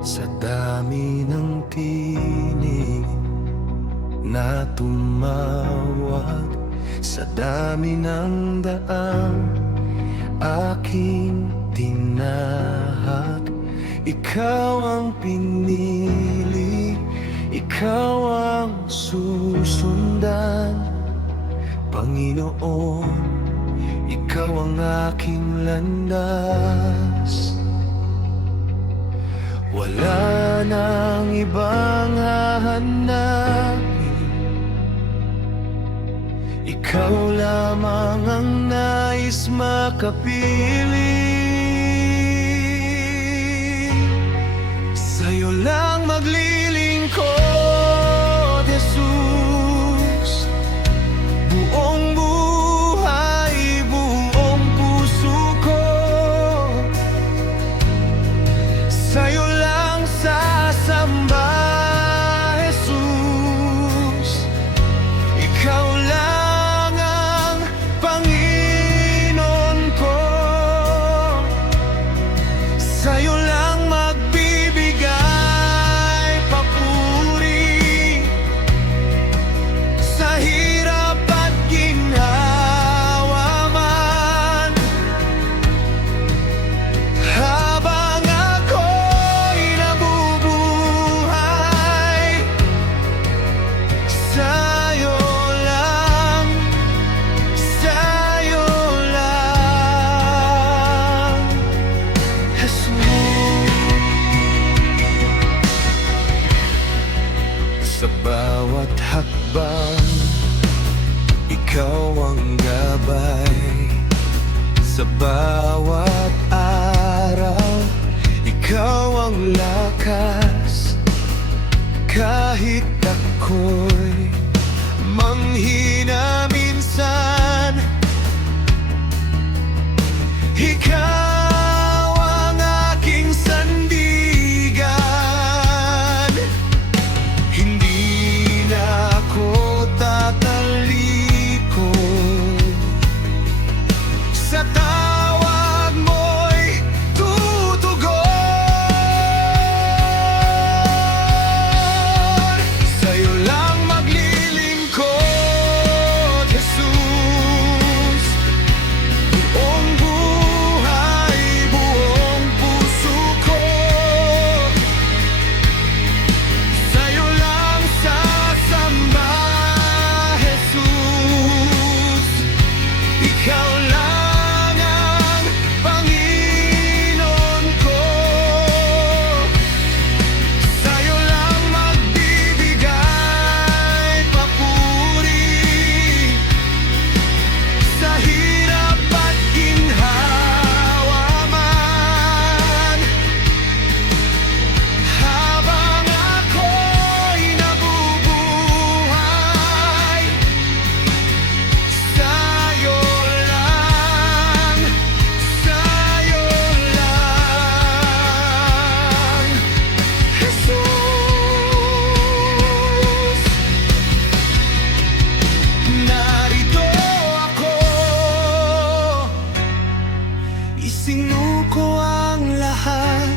Sa dami ng tinig na tumawag, sa dami ng daang aking tinahak, ikaw ang pinili, ikaw ang susundan. Panginoon, ikaw ang aking landas. Wala nang ibang hahanapin, ikaw lamang ang nais makapiling. Sa'yo lang maglilingkod, Jesus, buong buhay, buong puso ko. Sa'yo lang sasamba, Jesus, ikaw lang ang Panginoon ko. Sa'yo lang magbibigay papuri, sa hirap at ginhawa man. Habang ako'y nabubuhay, sa'yo lang, sa'yo lang, Jesus. Sa bawat hakbang, ikaw ang gabay. Sa bawat araw, ikaw ang lakas. Kahit ako'y manghina minsan, ikaw ang aking sandigan. Hindi na ako tatalikod, sa tawag mo'y tutugon. Sa'yo lang maglilingkod, Jesus, buong buhay, buong puso ko. Sa'yo lang sasamba, Jesus, ikaw lang ang Panginoon ko. Sa'yo lang magbibigay papuri, sa hirap at ginhawa man. Habang ako'y nabubuhay, sa'yo lang, sa'yo lang, Jesus. Narito ako, isinuko ang lahat,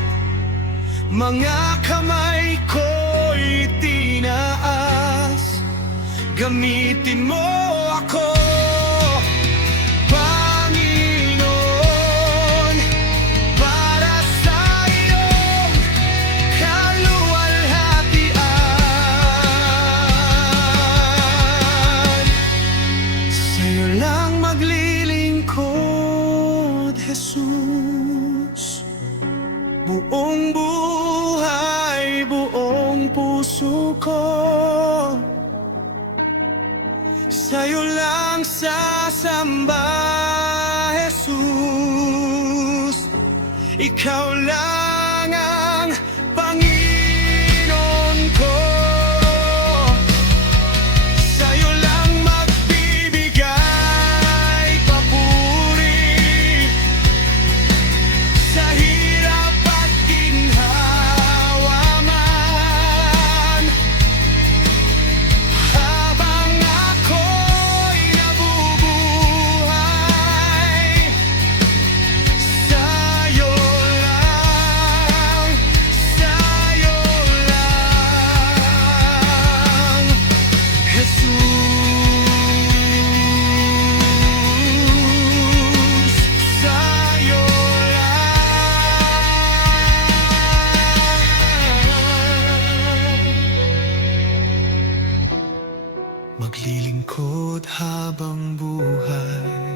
mga kamay ko'y tinaas. Gamitin mo ako, Panginoon, para sa iyong kaluwalhatian. Sa'yo lang maglilingkod, Jesus, buong buhay, buong puso ko. Sa'yo lang sasamba, Jesus, ikaw lang ang Panginoon ko. Sa'yo lang magbibigay papuri, sa hirap at ginhawa man. Habang ako'y nabubuhay, sa'yo lang buhay.